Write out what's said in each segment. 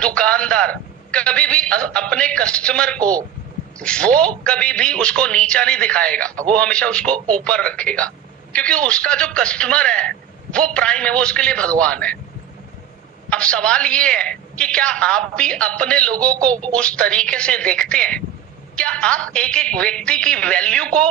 दुकानदार कभी भी अपने कस्टमर को वो कभी भी उसको नीचा नहीं दिखाएगा, वो हमेशा उसको ऊपर रखेगा, क्योंकि उसका जो कस्टमर है वो प्राइम है, वो उसके लिए भगवान है। अब सवाल ये है कि क्या आप भी अपने लोगों को उस तरीके से देखते हैं? क्या आप एक एक व्यक्ति की वैल्यू को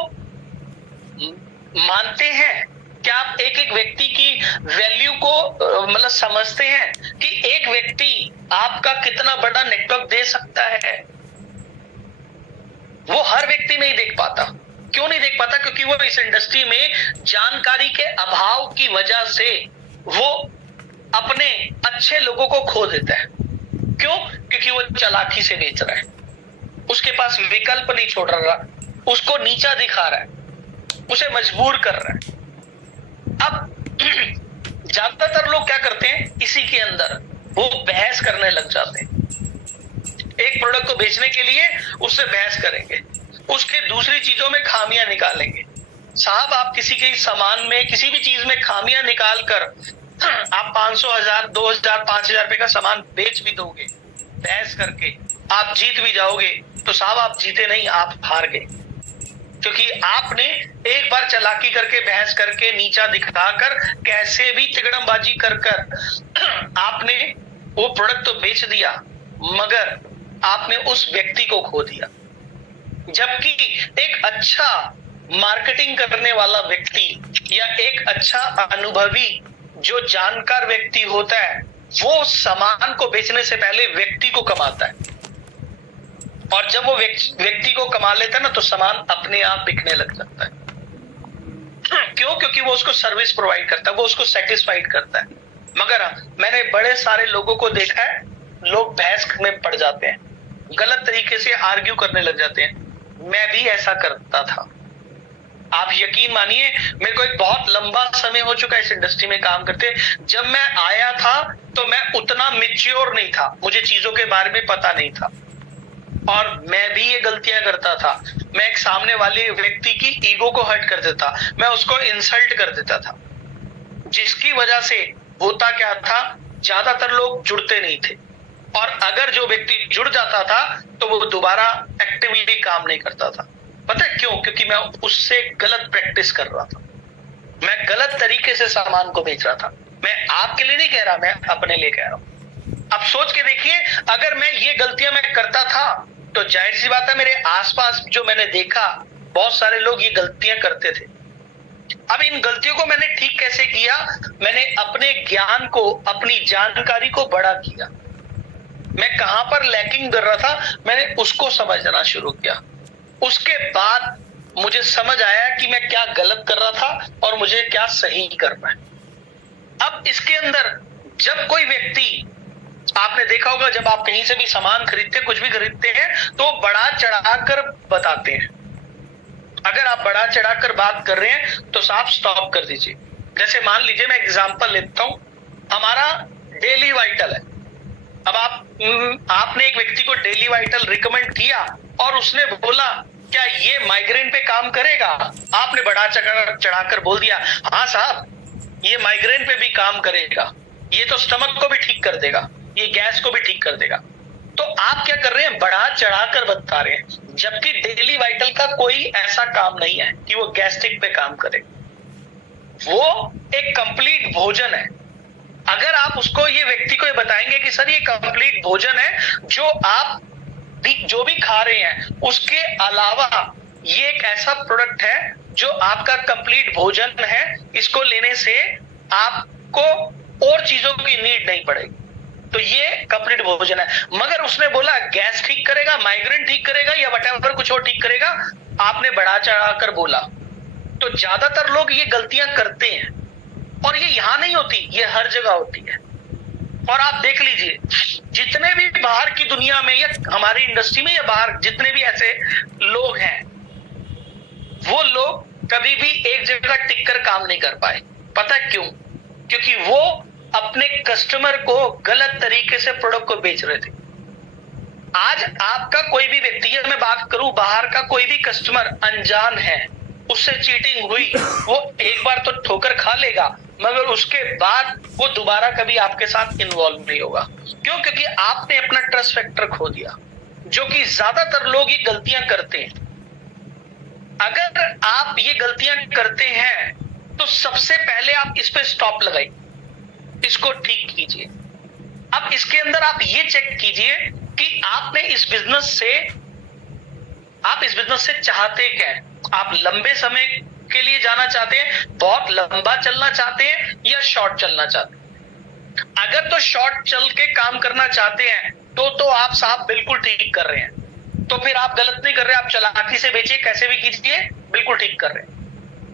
मानते हैं? क्या आप एक एक व्यक्ति की वैल्यू को मतलब समझते हैं कि एक व्यक्ति आपका कितना बड़ा नेटवर्क दे सकता है? वो हर व्यक्ति नहीं देख पाता। क्यों नहीं देख पाता? क्योंकि वो इस इंडस्ट्री में जानकारी के अभाव की वजह से वो अपने अच्छे लोगों को खो देता है। क्यों? क्योंकि वो चालाकी से बेच रहा है, उसके पास विकल्प नहीं छोड़ रहा, उसको नीचा दिखा रहा है, उसे मजबूर कर रहा है। अब ज्यादातर लोग क्या करते हैं, इसी के अंदर वो बहस करने लग जाते हैं। एक प्रोडक्ट को बेचने के लिए उससे बहस करेंगे, उसके दूसरी चीजों में खामियां निकालेंगे। साहब, आप किसी के सामान में, किसी भी चीज में खामियां निकाल कर आप 500, 1000, 2000, 5000 रुपए का सामान बेच भी दोगे बहस करके, आप जीत भी जाओगे, तो साहब आप जीते नहीं, आप हार गए। क्योंकि आपने एक बार चालाकी करके, बहस करके, नीचा दिखाकर, कैसे भी तिगड़मबाजी कर आपने वो प्रोडक्ट तो बेच दिया, मगर आपने उस व्यक्ति को खो दिया। जबकि एक अच्छा मार्केटिंग करने वाला व्यक्ति या एक अच्छा अनुभवी जो जानकार व्यक्ति होता है, वो सामान को बेचने से पहले व्यक्ति को कमाता है, और जब वो व्यक्ति को कमा लेता है ना, तो सामान अपने आप बिकने लग जाता है। क्यों? क्योंकि वो उसको सर्विस प्रोवाइड करता है, वो उसको सेटिस्फाइड करता है। मगर मैंने बड़े सारे लोगों को देखा है, लोग बहस में पड़ जाते हैं, गलत तरीके से आर्ग्यू करने लग जाते हैं। मैं भी ऐसा करता था। आप यकीन मानिए, मेरे को एक बहुत लंबा समय हो चुका है इस इंडस्ट्री में काम करते। जब मैं आया था तो मैं उतना मैच्योर नहीं था, मुझे चीजों के बारे में पता नहीं था, और मैं भी ये गलतियां करता था। मैं एक सामने वाले व्यक्ति की ईगो को हर्ट कर देता, मैं उसको इंसल्ट कर देता था, जिसकी वजह से होता क्या था, ज्यादातर लोग जुड़ते नहीं थे, और अगर जो व्यक्ति जुड़ जाता था तो वो दोबारा एक्टिवली काम नहीं करता था। पता है क्यों? क्योंकि मैं उससे गलत प्रैक्टिस कर रहा था, मैं गलत तरीके से सामान को बेच रहा था। मैं आपके लिए नहीं कह रहा, मैं अपने लिए कह रहा हूं। अब सोच के देखिए, अगर मैं ये गलतियां मैं करता था तो जाहिर सी बात है मेरे आसपास जो मैंने देखा, बहुत सारे लोग ये गलतियां करते थे। अब इन गलतियों को मैंने ठीक कैसे किया? मैंने अपने ज्ञान को, अपनी जानकारी को बड़ा किया। मैं कहां पर लैकिंग कर रहा था, मैंने उसको समझना शुरू किया। उसके बाद मुझे समझ आया कि मैं क्या गलत कर रहा था और मुझे क्या सही करना है। अब इसके अंदर जब कोई व्यक्ति, आपने देखा होगा, जब आप कहीं से भी सामान खरीदते, कुछ भी खरीदते हैं, तो बड़ा चढ़ाकर बताते हैं। अगर आप बड़ा चढ़ाकर बात कर रहे हैं तो साफ स्टॉप कर दीजिए। जैसे मान लीजिए, मैं एग्जांपल लेता हूं, हमारा डेली वाइटल है। अब आपने एक व्यक्ति को डेली वाइटल रिकमेंड किया और उसने बोला क्या ये माइग्रेन पे काम करेगा? आपने बड़ा चढ़ाकर बोल दिया, हाँ साहब ये माइग्रेन पे भी काम करेगा, ये तो स्टमक को भी ठीक कर देगा, ये गैस को भी ठीक कर देगा। तो आप क्या कर रहे हैं? बढ़ा चढ़ाकर बता रहे हैं, जबकि डेली वाइटल का कोई ऐसा काम नहीं है कि वो गैस्ट्रिक पे काम करे। वो एक कंप्लीट भोजन है। अगर आप उसको, ये व्यक्ति को ये बताएंगे कि सर ये कंप्लीट भोजन है, जो भी खा रहे हैं, उसके अलावा ये एक ऐसा प्रोडक्ट है जो आपका कंप्लीट भोजन है, इसको लेने से आपको और चीजों की नीड नहीं पड़ेगी, तो ये कंप्लीट भोजन है। मगर उसने बोला गैस ठीक करेगा, माइग्रेन ठीक करेगा, या व्हाटएवर कुछ और ठीक करेगा, आपने बढ़ा चढ़ाकर बोला। तो ज्यादातर लोग ये गलतियां करते हैं, और ये यहां नहीं होती, ये हर जगह होती है। और आप देख लीजिए, जितने भी बाहर की दुनिया में या हमारी इंडस्ट्री में या बाहर जितने भी ऐसे लोग हैं, वो लोग कभी भी एक जगह टिक कर काम नहीं कर पाए। पता है क्यों? क्योंकि वो अपने कस्टमर को गलत तरीके से प्रोडक्ट को बेच रहे थे। आज आपका कोई भी व्यक्ति है, मैं बात करूं बाहर का, कोई भी कस्टमर अनजान है, उससे चीटिंग हुई, वो एक बार तो ठोकर खा लेगा, मगर उसके बाद वो दोबारा कभी आपके साथ इन्वॉल्व नहीं होगा। क्यों? क्योंकि आपने अपना ट्रस्ट फैक्टर खो दिया, जो कि ज्यादातर लोग ये गलतियां करते हैं। अगर आप ये गलतियां करते हैं तो सबसे पहले आप इस पे स्टॉप लगाइए, इसको ठीक कीजिए। अब इसके अंदर आप ये चेक कीजिए कि आपने इस बिजनेस से चाहते क्या है। आप लंबे समय के लिए जाना चाहते हैं, बहुत लंबा चलना चाहते हैं, या शॉर्ट चलना चाहते हैं? अगर तो शॉर्ट चल के काम करना चाहते हैं तो आप साहब बिल्कुल ठीक कर रहे हैं, तो फिर आप गलत नहीं कर रहे। आप चालाकी से बेचिए, कैसे भी कीजिए, बिल्कुल ठीक कर रहे हैं।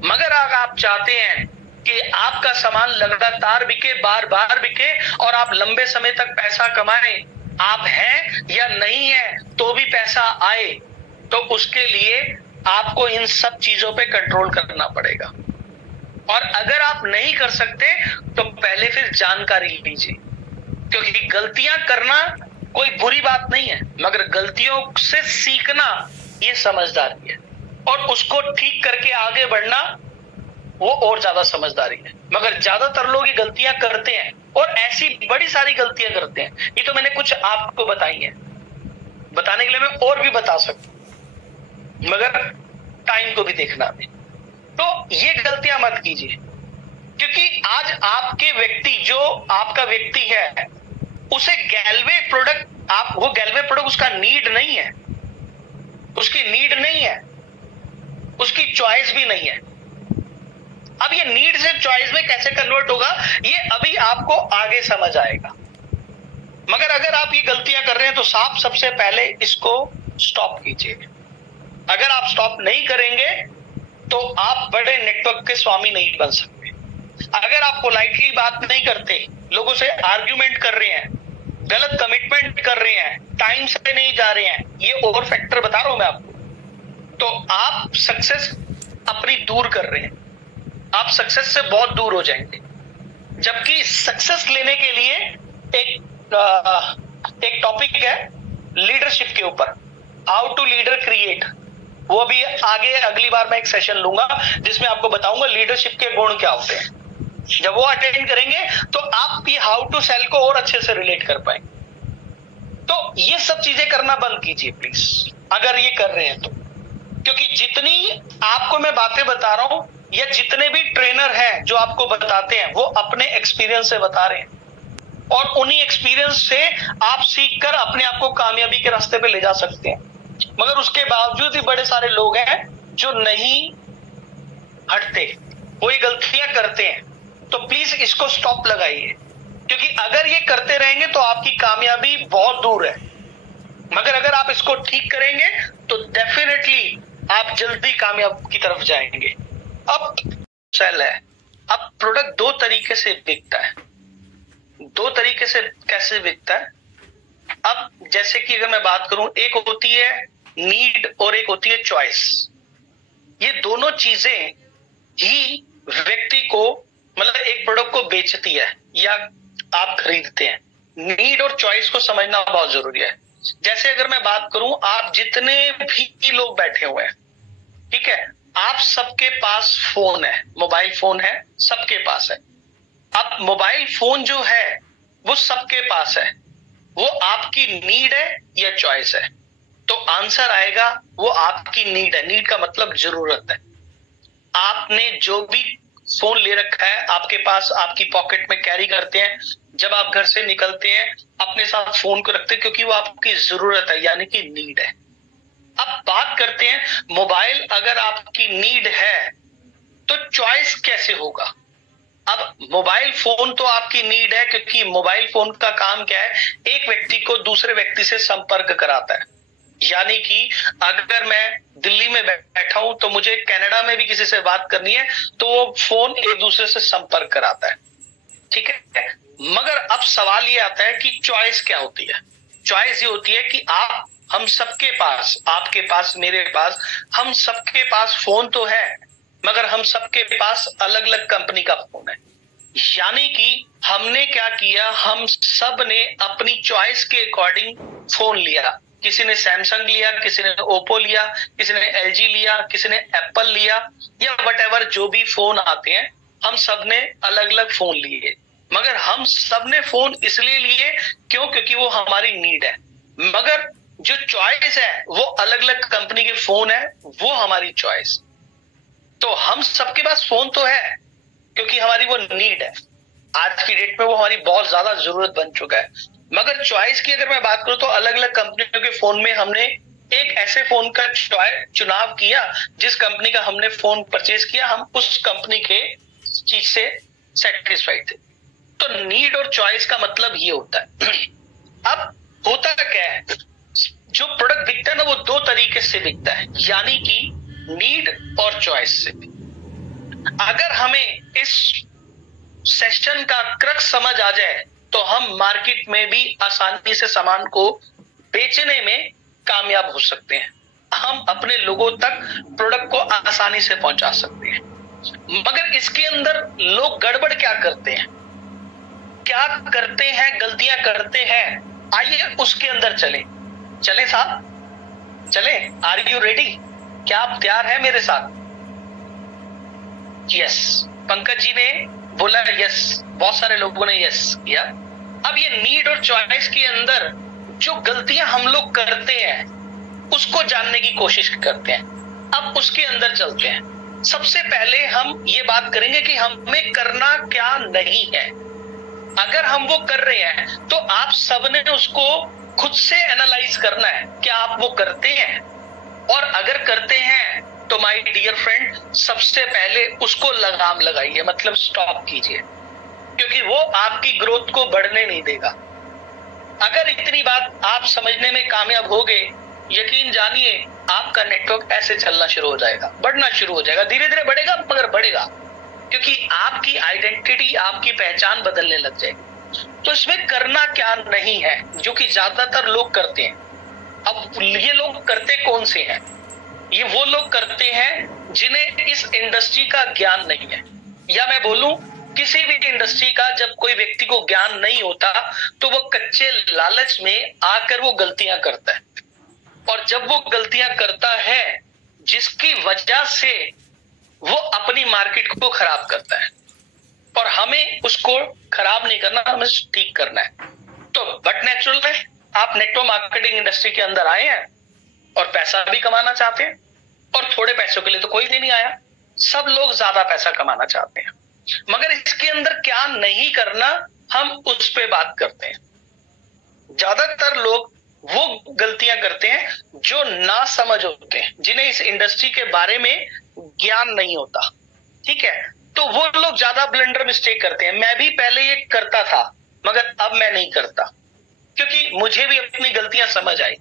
मगर अगर आप चाहते हैं कि आपका सामान लगातार बिके, बार बार बिके, और आप लंबे समय तक पैसा कमाएं, आप हैं या नहीं है तो भी पैसा आए, तो उसके लिए आपको इन सब चीजों पे कंट्रोल करना पड़ेगा। और अगर आप नहीं कर सकते तो पहले फिर जानकारी लीजिए, क्योंकि गलतियां करना कोई बुरी बात नहीं है, मगर गलतियों से सीखना ये समझदारी है, और उसको ठीक करके आगे बढ़ना वो और ज्यादा समझदारी है। मगर ज्यादातर लोग ये गलतियां करते हैं, और ऐसी बड़ी सारी गलतियां करते हैं। ये तो मैंने कुछ आपको बताई है, बताने के लिए मैं और भी बता सकता हूं, मगर टाइम को भी देखना है। तो ये गलतियां मत कीजिए, क्योंकि आज आपके व्यक्ति, जो आपका व्यक्ति है, उसे गैलवे प्रोडक्ट, वो गैलवे प्रोडक्ट उसका नीड नहीं है, उसकी नीड नहीं है, उसकी चॉइस भी नहीं है। अब ये नीड से चॉइस में कैसे कन्वर्ट होगा, ये अभी आपको आगे समझ आएगा। मगर अगर आप ये गलतियां कर रहे हैं तो साहब सबसे पहले इसको स्टॉप कीजिए। अगर आप स्टॉप नहीं करेंगे तो आप बड़े नेटवर्क के स्वामी नहीं बन सकते। अगर आप पोलाइटली बात नहीं करते, लोगों से आर्ग्यूमेंट कर रहे हैं, गलत कमिटमेंट कर रहे हैं, टाइम से नहीं जा रहे हैं, ये ओवर फैक्टर बता रहा हूं मैं आपको, तो आप सक्सेस अपनी दूर कर रहे हैं, आप सक्सेस से बहुत दूर हो जाएंगे। जबकि सक्सेस लेने के लिए एक टॉपिक है लीडरशिप के ऊपर, हाउ टू लीडर क्रिएट, वो भी आगे अगली बार मैं एक सेशन लूंगा जिसमें आपको बताऊंगा लीडरशिप के गुण क्या होते हैं। जब वो अटेंड करेंगे तो आप ये हाउ टू सेल को और अच्छे से रिलेट कर पाएंगे। तो ये सब चीजें करना बंद कीजिए प्लीज, अगर ये कर रहे हैं तो, क्योंकि जितनी आपको मैं बातें बता रहा हूं, या जितने भी ट्रेनर हैं जो आपको बताते हैं, वो अपने एक्सपीरियंस से बता रहे हैं, और उन्हीं एक्सपीरियंस से आप सीखकर अपने आप को कामयाबी के रास्ते पे ले जा सकते हैं। मगर उसके बावजूद भी बड़े सारे लोग हैं जो नहीं हटते, वो ये गलतियां करते हैं। तो प्लीज इसको स्टॉप लगाइए, क्योंकि अगर ये करते रहेंगे तो आपकी कामयाबी बहुत दूर है। मगर अगर आप इसको ठीक करेंगे तो डेफिनेटली आप जल्दी कामयाब की तरफ जाएंगे। अब सेल है, अब प्रोडक्ट दो तरीके से बिकता है। दो तरीके से कैसे बिकता है? अब जैसे कि अगर मैं बात करूं, एक होती है नीड और एक होती है चॉइस। ये दोनों चीजें ही व्यक्ति को, मतलब एक प्रोडक्ट को बेचती है या आप खरीदते हैं। नीड और चॉइस को समझना बहुत जरूरी है। जैसे अगर मैं बात करूं, आप जितने भी लोग बैठे हुए हैं, ठीक है, आप सबके पास फोन है, मोबाइल फोन है, सबके पास है। अब मोबाइल फोन जो है वो सबके पास है, वो आपकी नीड है या चॉइस है? तो आंसर आएगा वो आपकी नीड है। नीड का मतलब जरूरत है। आपने जो भी फोन ले रखा है आपके पास, आपकी पॉकेट में कैरी करते हैं, जब आप घर से निकलते हैं अपने साथ फोन को रखते हैं, क्योंकि वो आपकी जरूरत है, यानी कि नीड है। अब बात करते हैं, मोबाइल अगर आपकी नीड है तो चॉइस कैसे होगा? अब मोबाइल फोन तो आपकी नीड है, क्योंकि मोबाइल फोन का काम क्या है, एक व्यक्ति को दूसरे व्यक्ति से संपर्क कराता है। यानी कि अगर मैं दिल्ली में बैठा हूं तो मुझे कनाडा में भी किसी से बात करनी है तो वो फोन एक दूसरे से संपर्क कराता है, ठीक है। मगर अब सवाल ये आता है कि चॉइस क्या होती है? चॉइस ये होती है कि हम सबके पास, आपके पास, मेरे पास, हम सबके पास फोन तो है, मगर हम सबके पास अलग अलग कंपनी का फोन है। यानी कि हमने क्या किया, हम सब ने अपनी चॉइस के अकॉर्डिंग फोन लिया। किसी ने सैमसंग लिया, किसी ने ओप्पो लिया, किसी ने एलजी लिया, किसी ने एप्पल लिया, या वटएवर जो भी फोन आते हैं, हम सब ने अलग अलग फोन लिए। मगर हम सब ने फोन इसलिए लिए क्यों? क्योंकि वो हमारी नीड है। मगर जो चॉइस है वो अलग अलग कंपनी के फोन है, वो हमारी चॉइस। तो हम सबके पास फोन तो है क्योंकि हमारी वो नीड है। आज की डेट में वो हमारी बहुत ज्यादा जरूरत बन चुका है। मगर चॉइस की अगर मैं बात करूं तो अलग अलग कंपनियों के फोन में हमने एक ऐसे फोन का चुनाव किया, जिस कंपनी का हमने फोन परचेज किया, हम उस कंपनी के चीज से सेटिस्फाइड थे। तो नीड और चॉइस का मतलब ये होता है। अब होता क्या है, जो प्रोडक्ट बिकता है ना, वो दो तरीके से बिकता है, यानी कि नीड और चॉइस से। अगर हमें इस सेशन का क्रक्स समझ आ जाए तो हम मार्केट में भी आसानी से सामान को बेचने में कामयाब हो सकते हैं। हम अपने लोगों तक प्रोडक्ट को आसानी से पहुंचा सकते हैं। मगर इसके अंदर लोग गड़बड़ क्या करते हैं, गलतियां करते हैं, आइए उसके अंदर चले साहब, चले। Are you ready? क्या आप तैयार हैं मेरे साथ? यस, पंकज जी ने बोला यस, बहुत सारे लोगों ने यस किया। अब ये नीड और चॉइस के अंदर जो गलतियां हम लोग करते हैं उसको जानने की कोशिश करते हैं। अब उसके अंदर चलते हैं। सबसे पहले हम ये बात करेंगे कि हमें करना क्या नहीं है। अगर हम वो कर रहे हैं तो आप सबने उसको खुद से एनालाइज करना है, क्या आप वो करते हैं? और अगर करते हैं तो माय डियर फ्रेंड, सबसे पहले उसको लगाम लगाइए, मतलब स्टॉप कीजिए, क्योंकि वो आपकी ग्रोथ को बढ़ने नहीं देगा। अगर इतनी बात आप समझने में कामयाब हो गए, यकीन जानिए आपका नेटवर्क ऐसे चलना शुरू हो जाएगा, बढ़ना शुरू हो जाएगा। धीरे धीरे बढ़ेगा मगर बढ़ेगा, क्योंकि आपकी आइडेंटिटी, आपकी पहचान बदलने लग जाएगी। तो इसमें करना क्या नहीं है, जो कि ज्यादातर लोग करते हैं। अब ये लोग करते कौन से हैं? ये वो लोग करते हैं जिन्हें इस इंडस्ट्री का ज्ञान नहीं है, या मैं बोलूं किसी भी इंडस्ट्री का जब कोई व्यक्ति को ज्ञान नहीं होता तो वो कच्चे लालच में आकर वो गलतियां करता है। और जब वो गलतियां करता है जिसकी वजह से वो अपनी मार्केट को खराब करता है, और हमें उसको खराब नहीं करना, हमें ठीक करना है। तो बट नेचुरल है, आप नेटवर्क मार्केटिंग इंडस्ट्री के अंदर आए हैं और पैसा भी कमाना चाहते हैं, और थोड़े पैसों के लिए तो कोई भी नहीं आया, सब लोग ज्यादा पैसा कमाना चाहते हैं। मगर इसके अंदर क्या नहीं करना, हम उस पे बात करते हैं। ज्यादातर लोग वो गलतियां करते हैं जो ना समझ होते हैं, जिन्हें इस इंडस्ट्री के बारे में ज्ञान नहीं होता, ठीक है। तो वो लोग ज्यादा ब्लंडर मिस्टेक करते हैं। मैं भी पहले ये करता था, मगर अब मैं नहीं करता, क्योंकि मुझे भी अपनी गलतियां समझ आई,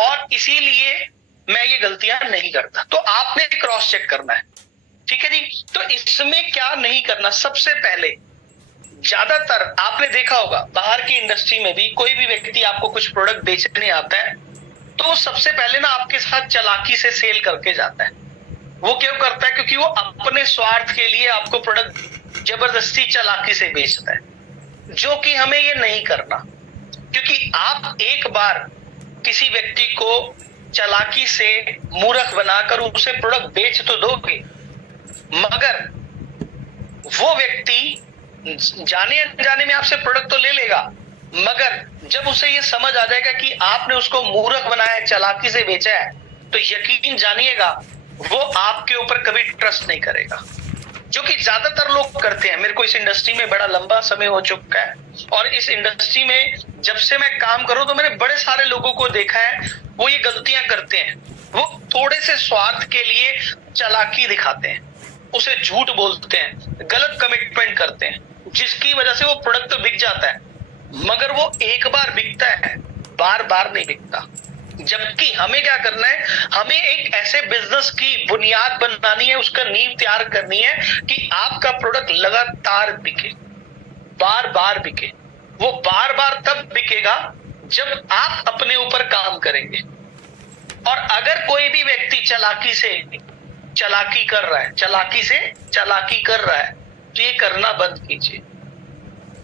और इसीलिए मैं ये गलतियां नहीं करता। तो आपने क्रॉस चेक करना है, ठीक है जी। तो इसमें क्या नहीं करना, सबसे पहले ज्यादातर आपने देखा होगा बाहर की इंडस्ट्री में भी कोई भी व्यक्ति आपको कुछ प्रोडक्ट बेचने आता है तो सबसे पहले ना आपके साथ चालाकी से सेल करके जाता है। वो क्यों करता है? क्योंकि वो अपने स्वार्थ के लिए आपको प्रोडक्ट जबरदस्ती चालाकी से बेचता है, जो कि हमें ये नहीं करना। क्योंकि आप एक बार किसी व्यक्ति को चालाकी से मूर्ख बनाकर उसे प्रोडक्ट बेच तो दोगे, मगर वो व्यक्ति जाने अनजाने में आपसे प्रोडक्ट तो ले लेगा, मगर जब उसे ये समझ आ जाएगा कि आपने उसको मूर्ख बनाया है, चालाकी से बेचा है, तो यकीन जानिएगा वो आपके ऊपर कभी ट्रस्ट नहीं करेगा, जो कि ज्यादातर लोग करते हैं। मेरे को इस इंडस्ट्री में बड़ा लंबा समय हो चुका है, और इस इंडस्ट्री में जब से मैं काम करूं तो मैंने बड़े सारे लोगों को देखा है, वो ये गलतियां करते हैं। वो थोड़े से स्वार्थ के लिए चालाकी दिखाते हैं, उसे झूठ बोलते हैं, गलत कमिटमेंट करते हैं, जिसकी वजह से वो प्रोडक्ट तो बिक जाता है, मगर वो एक बार बिकता है, बार बार नहीं बिकता। जबकि हमें क्या करना है, हमें एक ऐसे बिजनेस की बुनियाद बनानी है, उसका नींव तैयार करनी है कि आपका प्रोडक्ट लगातार बिके, बार बार बिके। वो बार बार तब बिकेगा जब आप अपने ऊपर काम करेंगे। और अगर कोई भी व्यक्ति चालाकी कर रहा है तो ये करना बंद कीजिए।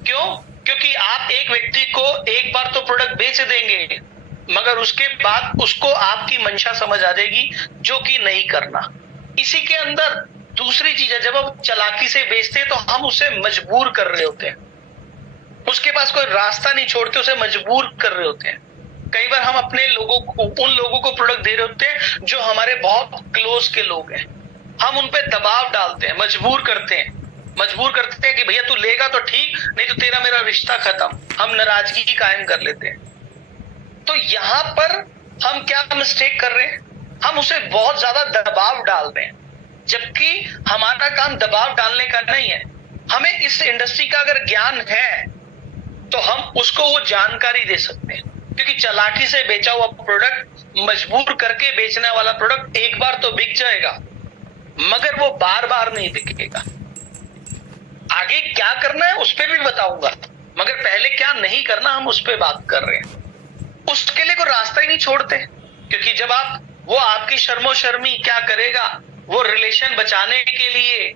क्यों? क्योंकि आप एक व्यक्ति को एक बार तो प्रोडक्ट बेच देंगे, मगर उसके बाद उसको आपकी मंशा समझ आ जाएगी, जो कि नहीं करना। इसी के अंदर दूसरी चीज है, जब हम चालाकी से बेचते हैं तो हम उसे मजबूर कर रहे होते हैं, उसके पास कोई रास्ता नहीं छोड़ते, उसे मजबूर कर रहे होते हैं। कई बार हम अपने लोगों को, उन लोगों को प्रोडक्ट दे रहे होते हैं जो हमारे बहुत क्लोज के लोग हैं, हम उन पे दबाव डालते हैं, मजबूर करते हैं कि भैया तू लेगा तो ठीक, नहीं तो तेरा मेरा रिश्ता खत्म, हम नाराजगी कायम कर लेते हैं। तो यहां पर हम क्या मिस्टेक कर रहे हैं, हम उसे बहुत ज्यादा दबाव डाल रहे हैं, जबकि हमारा काम दबाव डालने का नहीं है। हमें इस इंडस्ट्री का अगर ज्ञान है तो हम उसको वो जानकारी दे सकते हैं, क्योंकि चालाकी से बेचा हुआ प्रोडक्ट, मजबूर करके बेचने वाला प्रोडक्ट एक बार तो बिक जाएगा, मगर वो बार बार नहीं बिकेगा। आगे क्या करना है उस पर भी बताऊंगा, मगर पहले क्या नहीं करना हम उस पर बात कर रहे हैं। उसके लिए कोई रास्ता ही नहीं छोड़ते, क्योंकि जब वो आपकी शर्मो शर्मी क्या करेगा, वो रिलेशन बचाने के लिए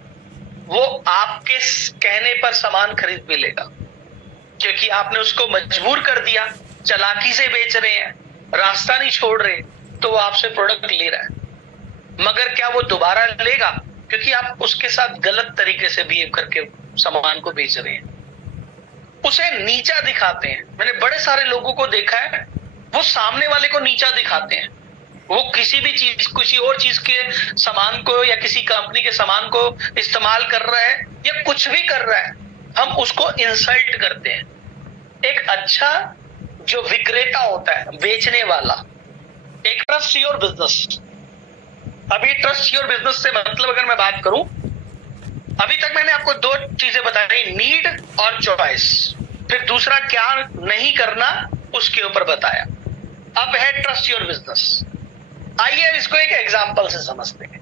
वो आपके कहने पर सामान खरीद भी लेगा, क्योंकि आपने उसको मजबूर कर दिया। चालाकी से बेच रहे हैं, रास्ता नहीं छोड़ रहे, तो वो आपसे प्रोडक्ट ले रहा है, मगर क्या वो दोबारा लेगा, क्योंकि आप उसके साथ गलत तरीके से बिहेव करके सामान को बेच रहे हैं। उसे नीचा दिखाते हैं। मैंने बड़े सारे लोगों को देखा है, वो सामने वाले को नीचा दिखाते हैं। वो किसी भी चीज, किसी और चीज के सामान को या किसी कंपनी के सामान को इस्तेमाल कर रहा है या कुछ भी कर रहा है, हम उसको इंसल्ट करते हैं। एक अच्छा जो विक्रेता होता है, बेचने वाला, एक ट्रस्ट योर बिजनेस। अभी ट्रस्ट योर बिजनेस से मतलब अगर मैं बात करूं, अभी तक मैंने आपको दो चीजें बताई, नीड और चॉइस, फिर दूसरा क्या नहीं करना उसके ऊपर बताया। अब है ट्रस्ट योर बिजनेस। आइए इसको एक एग्जांपल से समझते हैं।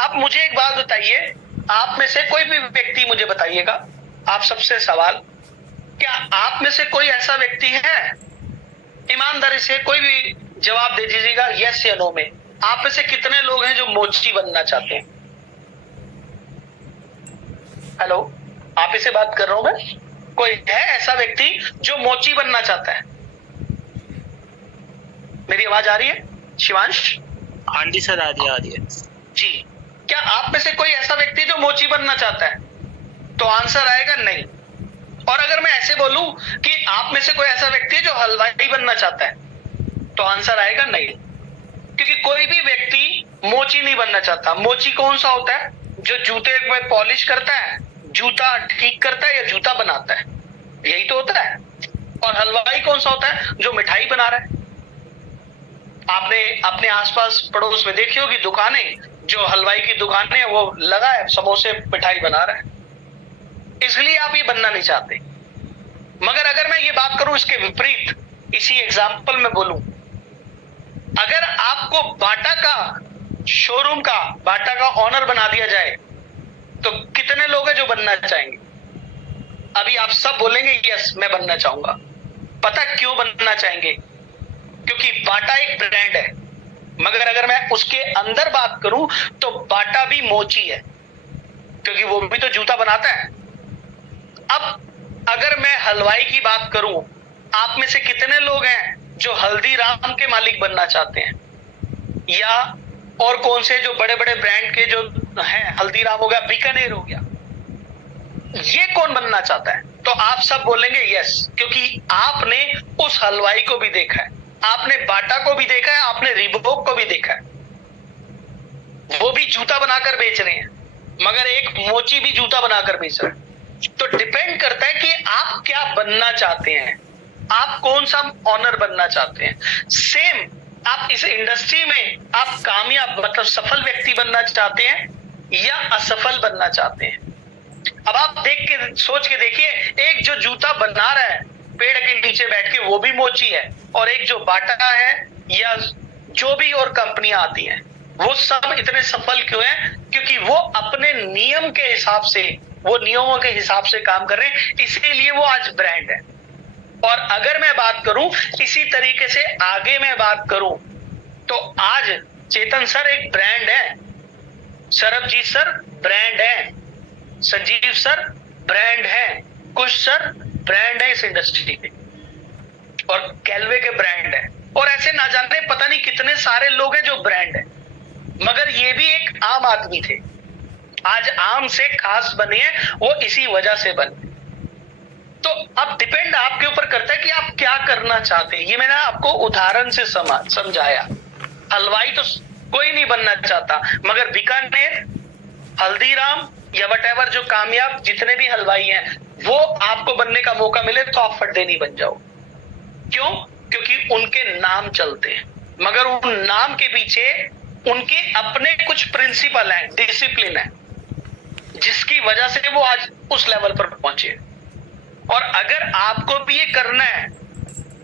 अब मुझे एक बात बताइए, आप में से कोई भी व्यक्ति मुझे बताइएगा, आप सबसे सवाल, क्या आप में से कोई ऐसा व्यक्ति है, ईमानदारी से कोई भी जवाब दे दीजिएगा यस या नो में, आप में से कितने लोग हैं जो मोची बनना चाहते हैं? हेलो, आप ही से बात कर रहा हूं मैं। कोई है ऐसा व्यक्ति जो मोची बनना चाहता है? मेरी आवाज आ रही है शिवांश? हाँ जी सर, आ रही है जी। क्या आप में से कोई ऐसा व्यक्ति जो मोची बनना चाहता है? तो आंसर आएगा नहीं। और अगर मैं ऐसे बोलूं कि आप में से कोई ऐसा व्यक्ति है जो हलवाई बनना चाहता है, तो आंसर आएगा नहीं, क्योंकि कोई भी व्यक्ति मोची नहीं बनना चाहता। मोची कौन सा होता है? जो जूते में पॉलिश करता है, जूता ठीक करता है या जूता बनाता है, यही तो होता है। और हलवाई कौन सा होता है? जो मिठाई बना रहा है। आपने अपने आसपास पड़ोस में देखी होगी दुकानें, जो हलवाई की दुकानें, वो लगा है समोसे मिठाई बना रहा है, इसलिए आप ये बनना नहीं चाहते। मगर अगर मैं ये बात करूं इसके विपरीत, इसी एग्जाम्पल में बोलूं, अगर आपको बाटा का शोरूम का, बाटा का ऑनर बना दिया जाए, तो कितने लोग हैं जो बनना चाहेंगे? अभी आप सब बोलेंगे यस मैं बनना चाहूंगा। पता क्यों बनना चाहेंगे? क्योंकि बाटा एक ब्रांड है। मगर अगर मैं उसके अंदर बात करूं तो बाटा भी मोची है, क्योंकि वो भी तो जूता बनाता है। अब अगर मैं हलवाई की बात करूं, आप में से कितने लोग हैं जो हल्दीराम के मालिक बनना चाहते हैं? या और कौन से जो बड़े बड़े ब्रांड के जो हैं, हल्दीराम हो गया, बीकानेर हो गया, ये कौन बनना चाहता है? तो आप सब बोलेंगे यस, क्योंकि आपने उस हलवाई को भी देखा है, आपने बाटा को भी देखा है, आपने रिबोक को भी देखा है। वो भी जूता बनाकर बेच रहे हैं, मगर एक मोची भी जूता बनाकर बेच रहा है। तो डिपेंड करता है कि आप क्या बनना चाहते हैं, आप कौन सा ऑनर बनना चाहते हैं। सेम आप इस इंडस्ट्री में आप कामयाब मतलब सफल व्यक्ति बनना चाहते हैं या असफल बनना चाहते हैं। अब आप देख के सोच के देखिए, एक जो जूता बना रहा है पेड़ के नीचे बैठ के, वो भी मोची है, और एक जो बाटा है या जो भी और कंपनियां आती हैं, वो सब इतने सफल क्यों हैं? क्योंकि वो अपने नियम के हिसाब से, वो नियमों के हिसाब से काम कर रहे हैं, इसीलिए वो आज ब्रांड है। और अगर मैं बात करूं इसी तरीके से आगे मैं बात करूं, तो आज चेतन सर एक ब्रांड है, सरबजीत सर ब्रांड है, संजीव सर ब्रांड है, कुछ सर ब्रांड है इस इंडस्ट्री के, और कैलवे के ब्रांड है। और ऐसे ना जाने पता नहीं कितने सारे लोग हैं जो ब्रांड है, मगर ये भी एक आम आदमी थे। आज आम से खास बने हैं, वो इसी वजह से बने। तो अब डिपेंड आपके ऊपर करता है कि आप क्या करना चाहते हैं। ये मैंने आपको उदाहरण से समझाया। हलवाई तो कोई नहीं बनना चाहता, मगर बीकानेर, हल्दीराम या वटेवर जो कामयाब जितने भी हलवाई हैं, वो आपको बनने का मौका मिले तो आप फड्डे नहीं बन जाओ। क्यों? क्योंकि उनके नाम चलते हैं, मगर उन नाम के पीछे उनके अपने कुछ प्रिंसिपल हैं, डिसिप्लिन है, जिसकी वजह से वो आज उस लेवल पर पहुंचे। और अगर आपको भी ये करना है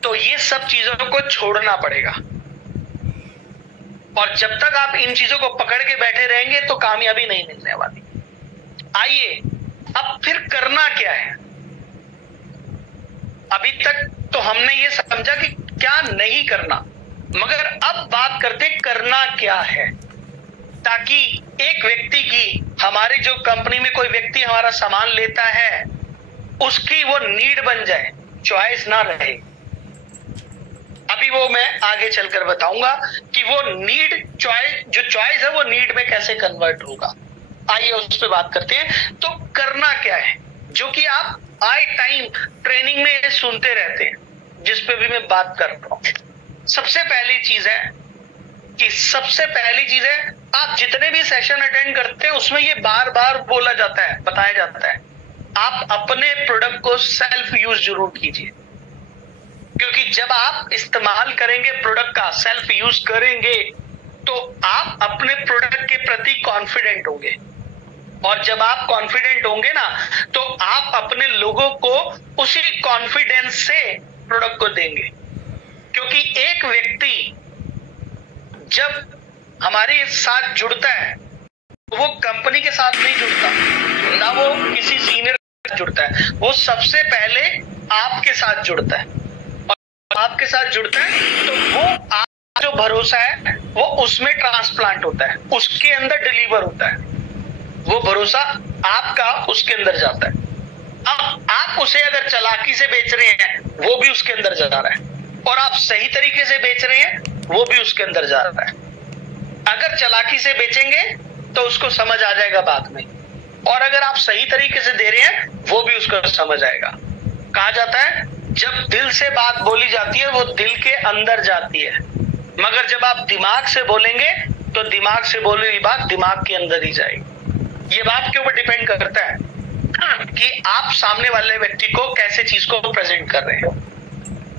तो ये सब चीजों को छोड़ना पड़ेगा। और जब तक आप इन चीजों को पकड़ के बैठे रहेंगे तो कामयाबी नहीं मिलने वाली। आइए अब फिर करना क्या है। अभी तक तो हमने ये समझा कि क्या नहीं करना, मगर अब बात करते करना क्या है, ताकि एक व्यक्ति की, हमारी जो कंपनी में कोई व्यक्ति हमारा सामान लेता है, उसकी वो नीड बन जाए, चॉइस ना रहे। अभी वो मैं आगे चलकर बताऊंगा कि वो नीड चॉइस, जो चॉइस है वो नीड में कैसे कन्वर्ट होगा। आइए उस पर बात करते हैं। तो करना क्या है, जो कि आप आए टाइम ट्रेनिंग में सुनते रहते हैं, जिस पे भी मैं बात कर रहा हूं। सबसे पहली चीज है आप जितने भी सेशन अटेंड करते हैं उसमें ये बार बार बोला जाता है, बताया जाता है, आप अपने प्रोडक्ट को सेल्फ यूज जरूर कीजिए। क्योंकि जब आप इस्तेमाल करेंगे प्रोडक्ट का, सेल्फ यूज करेंगे, तो आप अपने प्रोडक्ट के प्रति कॉन्फिडेंट होंगे। और जब आप कॉन्फिडेंट होंगे ना, तो आप अपने लोगों को उसी कॉन्फिडेंस से प्रोडक्ट को देंगे। क्योंकि एक व्यक्ति जब हमारे साथ जुड़ता है, वो कंपनी के साथ नहीं जुड़ता, ना वो किसी सीनियर के साथ जुड़ता है, वो सबसे पहले आपके साथ जुड़ता है। और आपके साथ जुड़ता है तो वो आपका जो भरोसा है वो उसमें ट्रांसप्लांट होता है, उसके अंदर डिलीवर होता है। वो भरोसा आपका उसके अंदर जाता है। अब आप उसे अगर चालाकी से बेच रहे हैं, वो भी उसके अंदर जा रहा है, और आप सही तरीके से बेच रहे हैं, वो भी उसके अंदर जा रहा है। अगर चालाकी से बेचेंगे तो उसको समझ आ जाएगा बाद में, और अगर आप सही तरीके से दे रहे हैं, वो भी उसको समझ आएगा। कहा जाता है जब दिल से बात बोली जाती है वो दिल के अंदर जाती है, मगर जब आप दिमाग से बोलेंगे तो दिमाग से बोली हुई बात दिमाग के अंदर ही जाएगी। ये बात के ऊपर डिपेंड करता है कि आप सामने वाले व्यक्ति को कैसे चीज को प्रेजेंट कर रहे हैं।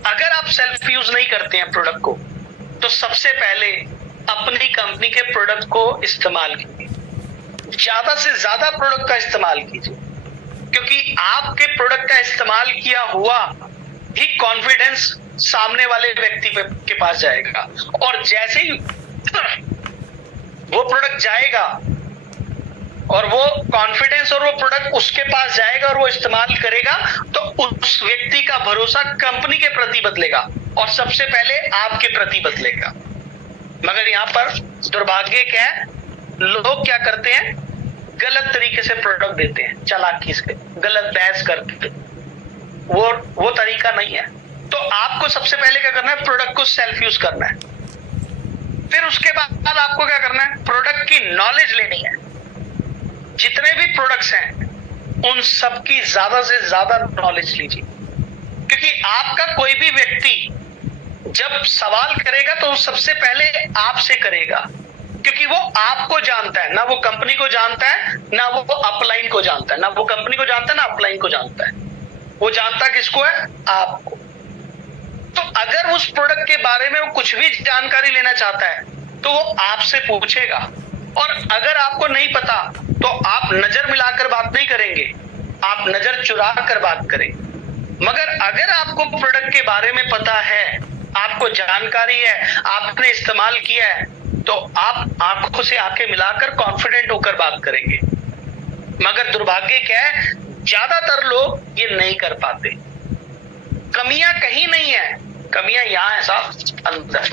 अगर आप सेल्फ यूज नहीं करते हैं प्रोडक्ट को, तो सबसे पहले अपनी कंपनी के प्रोडक्ट को इस्तेमाल कीजिए, ज्यादा से ज्यादा प्रोडक्ट का इस्तेमाल कीजिए, क्योंकि आपके प्रोडक्ट का इस्तेमाल किया हुआ ही कॉन्फिडेंस सामने वाले व्यक्ति के पास जाएगा। और जैसे ही वो प्रोडक्ट जाएगा और वो कॉन्फिडेंस और वो प्रोडक्ट उसके पास जाएगा और वो इस्तेमाल करेगा, तो उस व्यक्ति का भरोसा कंपनी के प्रति बदलेगा और सबसे पहले आपके प्रति बदलेगा। मगर यहाँ पर दुर्भाग्य क्या है, लोग क्या करते हैं, गलत तरीके से प्रोडक्ट देते हैं, चालाकी से, गलत बहस करते, वो तरीका नहीं है। तो आपको सबसे पहले क्या करना है, प्रोडक्ट को सेल्फ यूज करना है। फिर उसके बाद आपको क्या करना है, प्रोडक्ट की नॉलेज लेनी है। जितने भी प्रोडक्ट्स हैं उन सब की ज्यादा से ज्यादा नॉलेज लीजिए, क्योंकि आपका कोई भी व्यक्ति जब सवाल करेगा तो सबसे पहले आपसे करेगा, क्योंकि वो आपको जानता है, ना वो कंपनी को जानता है, ना वो अपलाइन को जानता है, ना वो कंपनी को जानता है, ना अपलाइन को जानता है। वो जानता किसको है, आपको। तो अगर उस प्रोडक्ट के बारे में वो कुछ भी जानकारी लेना चाहता है तो वो आपसे पूछेगा, और अगर आपको नहीं पता तो आप नजर मिलाकर बात नहीं करेंगे, आप नजर चुरा कर बात करें। मगर अगर आपको प्रोडक्ट के बारे में पता है, आपको जानकारी है, आपने इस्तेमाल किया है, तो आप आंखों से आंखें मिलाकर कॉन्फिडेंट होकर बात करेंगे। मगर दुर्भाग्य क्या है, ज्यादातर लोग ये नहीं कर पाते। कमियां कहीं नहीं है, कमियां यहां है साहब, अंदर,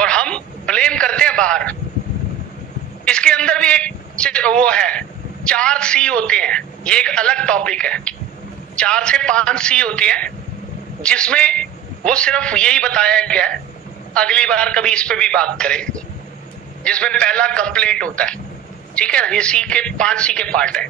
और हम ब्लेम करते हैं बाहर। इसके अंदर भी एक वो है, 4 C होते हैं, ये एक अलग टॉपिक है। 4 से 5 C होती हैं, जिसमें वो सिर्फ यही बताया गया है, अगली बार कभी इस पे भी बात करें, जिसमें पहला कंप्लेंट होता है, ठीक है ना, ये सी के 5 सी के पार्ट है,